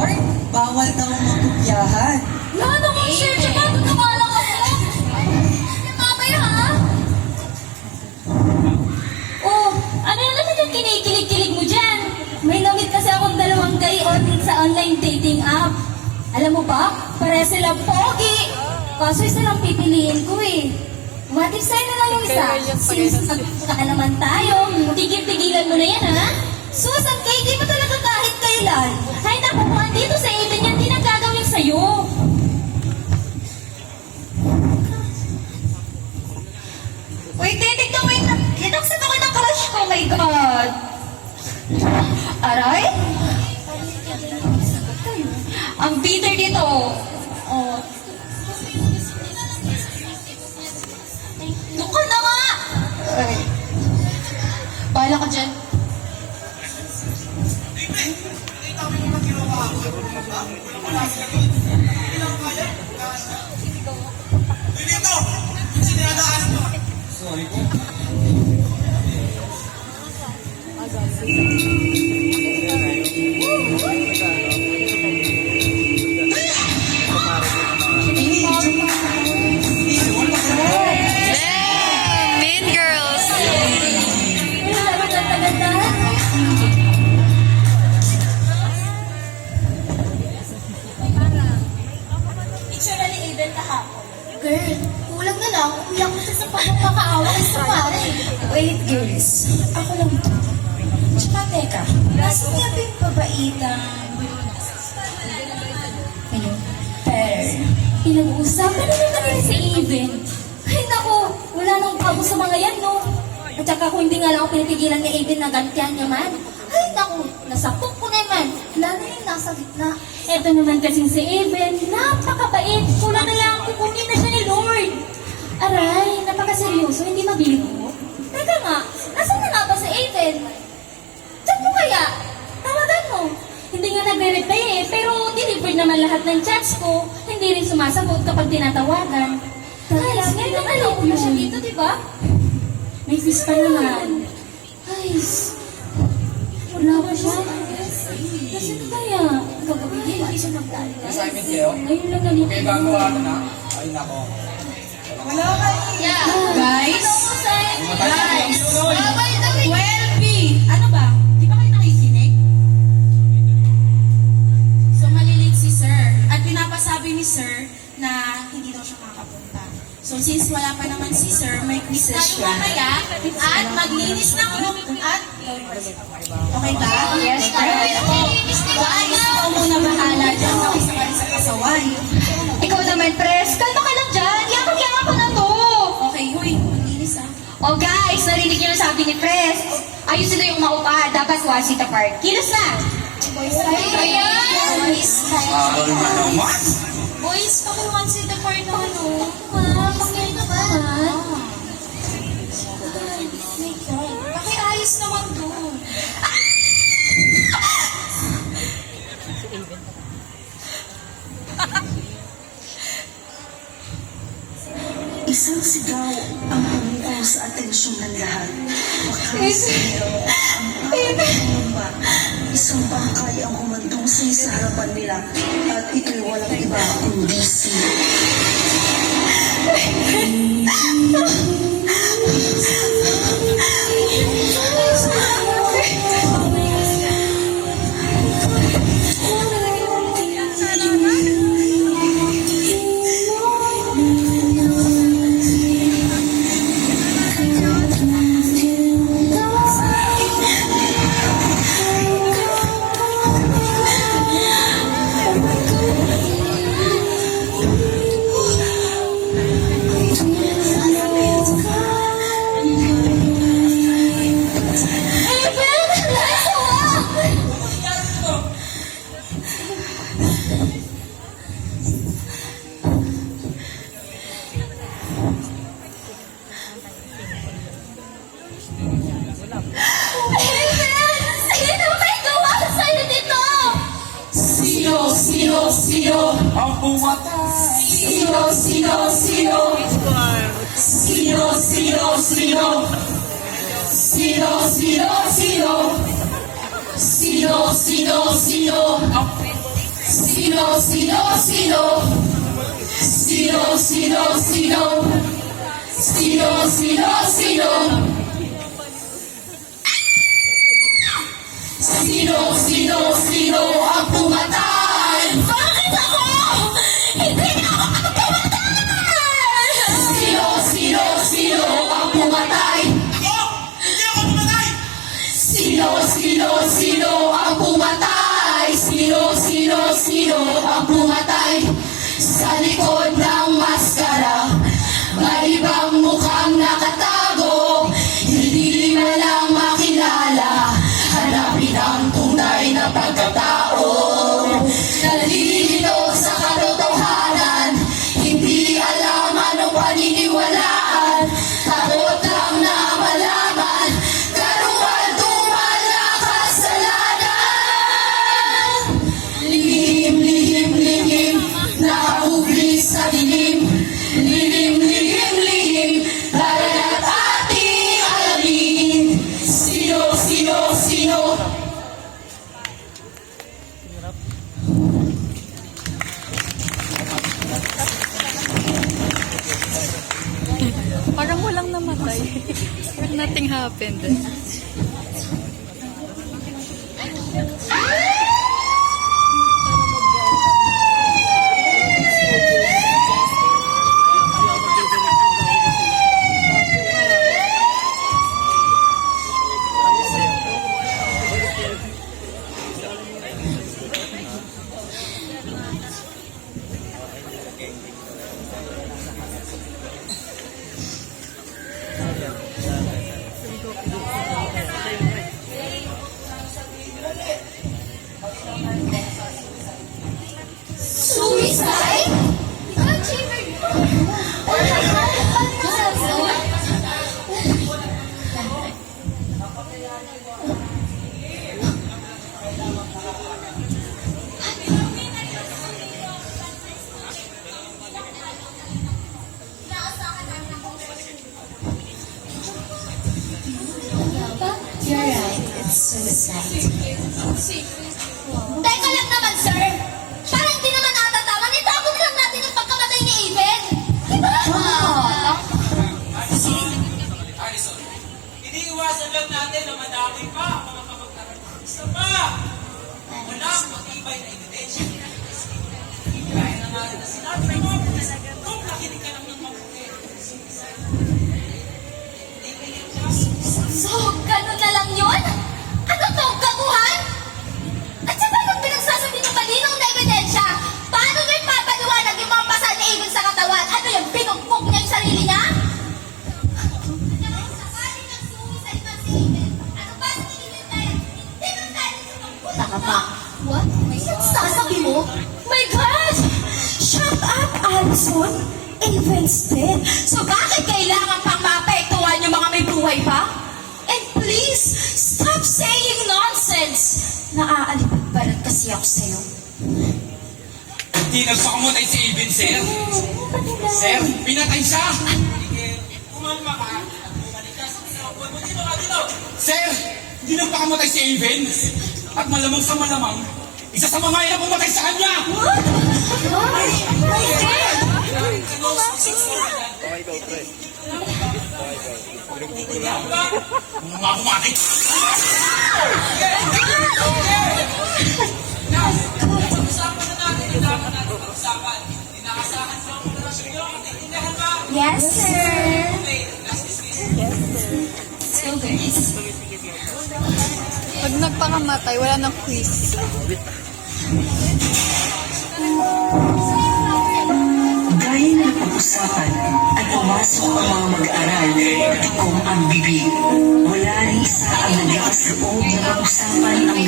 Lord, bawal daw magkopyahan. Wala naman, sir. Tsaka tutuwa lang ako. Mamaya, ha? Oh, ano na naman yung kinikilig-kilig mo dyan? May namit kasi akong dalawang guy sa online dating app. Alam mo ba, pare silang pogi. Kaso isa lang pipiliin ko eh. What if sa'yo na lang yung isa? Since magkaka naman tayo, tigil-tigilan mo na yan, ha? Susan, kay di mo talaga kahit kailan. Ay, naku, kung andito sa itin yan, di nagagawin sa'yo. Wait, wait. Kinaksan ako ng crush ko, my God. Aray? Ang bitter dito. Oh. Doon ka na nga. Ay. Bahala ka dyan. Mean Girls! Picture na ni Aiden kahapon. Girl, kulang na lang. Umiyak ko sa pagkakaawa kay Samara eh. Wait, girls. Ako lang to. Tsaka teka, nasa niya ba yung babaitang... Ayun. Per. Pinag-uusapan na lang kanina si Aiden. Ay naku, wala nang kabo sa mga yan, no? At saka kung hindi nga lang ako pinipigilan ni Aiden na gantihan niya man. Ay naku, nasapok ko naman. Lalo yung nasa gitna. Eto naman kasing si Aiden, napakabait. Kulang na lang kukunin na siya ni Lord. Aray, napakaseryoso, hindi mabiligo. Teka nga, nasan na nga ba si Aiden? Chat mo kaya? Tawagan mo. Hindi nga nagre-reply eh, pero delivered naman lahat ng chats ko. Hindi rin sumasagot kapag tinatawagan. Ay, ngayon na alam ko na siya dito, di ba? May fish pa naman. Ay, wala ba siya? Kasi na kaya? Kagabi din, hindi siya magdali. Assignment kayo? Ngayon lang nalito. Okay, gagawa ko na. Ay, nako. Wala kayo. Yeah. Guys? Guys! 12B! Ano ba? Di ba kayo nakikinig? So, malilig si Sir. At pinapasabi ni Sir na hindi daw siya kakapunta. So, since wala pa naman si Sir, may quiz tayo mamaya at maglinis ng room at okay ba? Yes, guys, ikaw muna bahala dyan. Nakisakali sa kasawan. Ikaw naman, Pres. Kalma ka lang dyan. Yakap-yakap ko na to. Okay, huy, maglinis ah. Oh guys, narinig niyo yung sabi ni Pres. Ayusin na yung maupa. Dapat 1 seat apart. Kilos na. Boys, Boys, pakiwan si the part na ano. Ma, pakiwan naman. pakiayos naman doon. Isang sigaw ang humuko sa atensyon ng lahat. Makasigaw ang pangamba. Isang bangkay ang humandungsi sa harapan nila at ito'y walang iba kundi si... Sino? Ang pumatay! Sino? Sino? Ang Sino, sino, sino? Sino, sino, sino? Sino, sino, sino? Sino, sino, sino ang pumatay? Bakit ako? Hindi na ako pumatay! Sino, sino, sino ang pumatay? Ako! Hindi ako pumatay! Sino, sino, sino ang pumatay? Sino, sino, sino ang pumatay? Sa likod ng maskara, may ibang mukhang nakatago. Hindi mo lang makilala, hanapin ang tunay na pagkatao. Nalilito sa katotohanan, hindi alam anong paniniwalaan. Takot lang na malaman, karumal-dumal na kasalanan. Lihim, lihim, lihim, nakahubli sa dilim. Lihim, lihim, lihim, lala't ating alamin. Sino, sino, sino? Parang walang namatay. Parang nothing happened. Suicide? You're right, it's suicide. Teka lang naman, sir. Parang hindi naman ata tama. Nitapon lang natin ang pagkamatay ni Aven. Diba? Alison, iniiwasan lang natin na madami pa ang mga kamag-anak. Isa pa! Walang matibay na ebidensya. Kaya na natin na sinabi mo, kung nakinig ka naman mabuti. So, ganun na lang yun? Ano to, gaguhan? At sa paano pinagsasabi ng malinaw na ebidensya? Paano nyo ipapaliwanag yung mga pasal ni Aven sa katawan? Ano yung pinugpog niya yung sarili niya? Sakali ng suicide man si Aven, ano ba ang tingin tayo? Hindi man tayo sumagpunta. Taka pa. What? Sasabi mo? My God! Shut up, Alison! Aven's dead. So bakit kailangan pang maapektuhan yung mga may buhay pa? And please, stop saying nonsense! Naaalipagbalat kasi ako sa'yo. Hindi nagpakamatay si Aven, sir. Sir, pinatay siya. Kumalma ka. Bumalik ka sa pinakabuhay mo. Dito ka, dito. Sir, hindi nagpakamatay si Aven. At malamang sa malamang, isa sa mga yan ang pumatay sa kanya. What? Mga kumatay. Yes, sir. So guys, Pag nagpakamatay, wala nang quiz. Gaya ng pag-usapan at pumasok ang mga mag-aaral, tikom ang bibig. Wala rin isa ang naglakas loob na pag-usapan ang